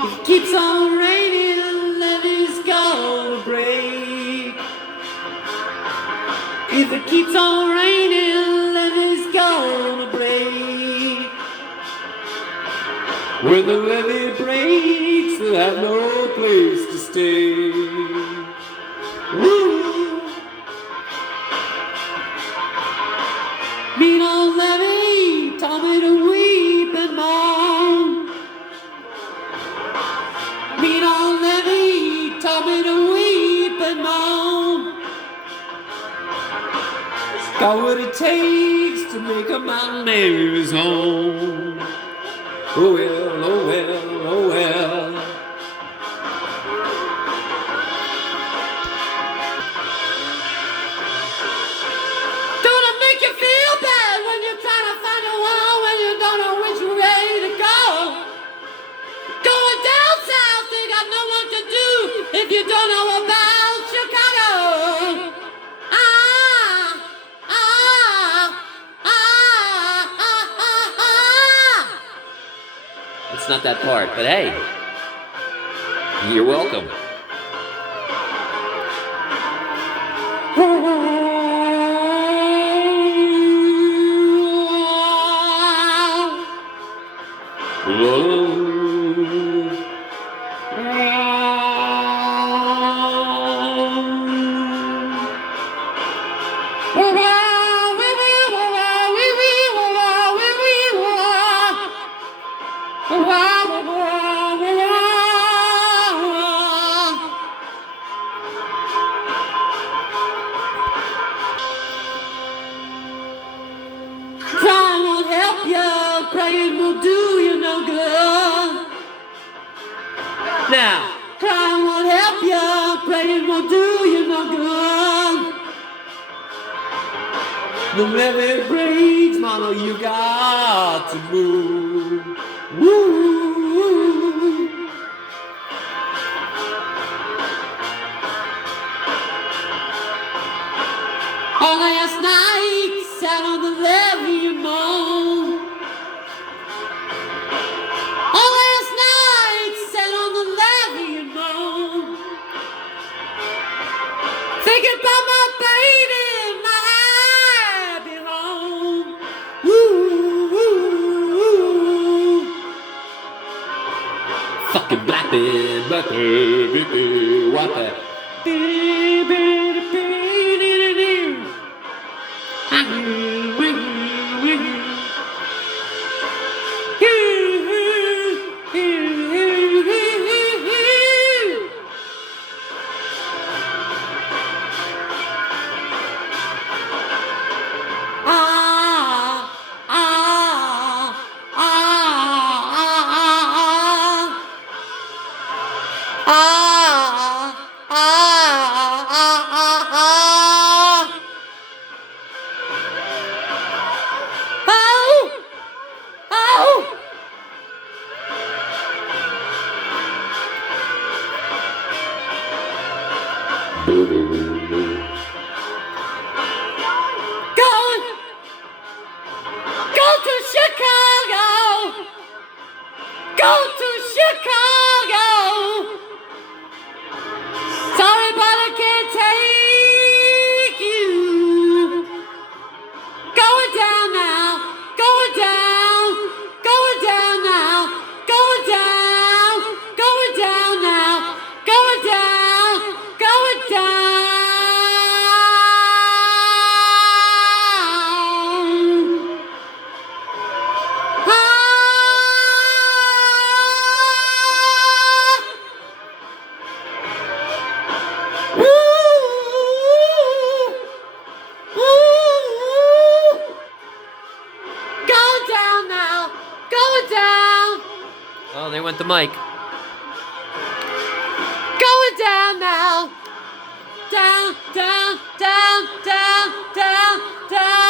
If it keeps on raining, the levee's gonna break. If it keeps on raining, the levee's gonna break. When the levee breaks, they'll have no place to stay. Woo! Mean old levee taught me to weep and moan. Mean old levee taught me to weep and moan. Got what it takes to make a mountain leave his home. Oh well, oh well, oh well. Don't it make you feel bad when you're trying to find a wall when you don't know which way to go? Going down south, they got no one to do if you don't know about Chicago. It's not that part, but hey, you're welcome. Crying won't help you, praying will do you no good. Now, crying won't help you, praying will do you no good. The levee breaks, mama, you got to move. Woo! All last night, sat on the levee and moaned. All last night, sat on the levee and moaned. Thinking about my baby and my happy home. Woo, woo, woo. Fucking blappy, what the? Go to Chicago! Go to Chicago! Sorry, but I can't take you. Going down now, going down, going down now, going down, going down now, going down, going down. Oh, they went the mic. Going down now. Down, down, down, down, down, down.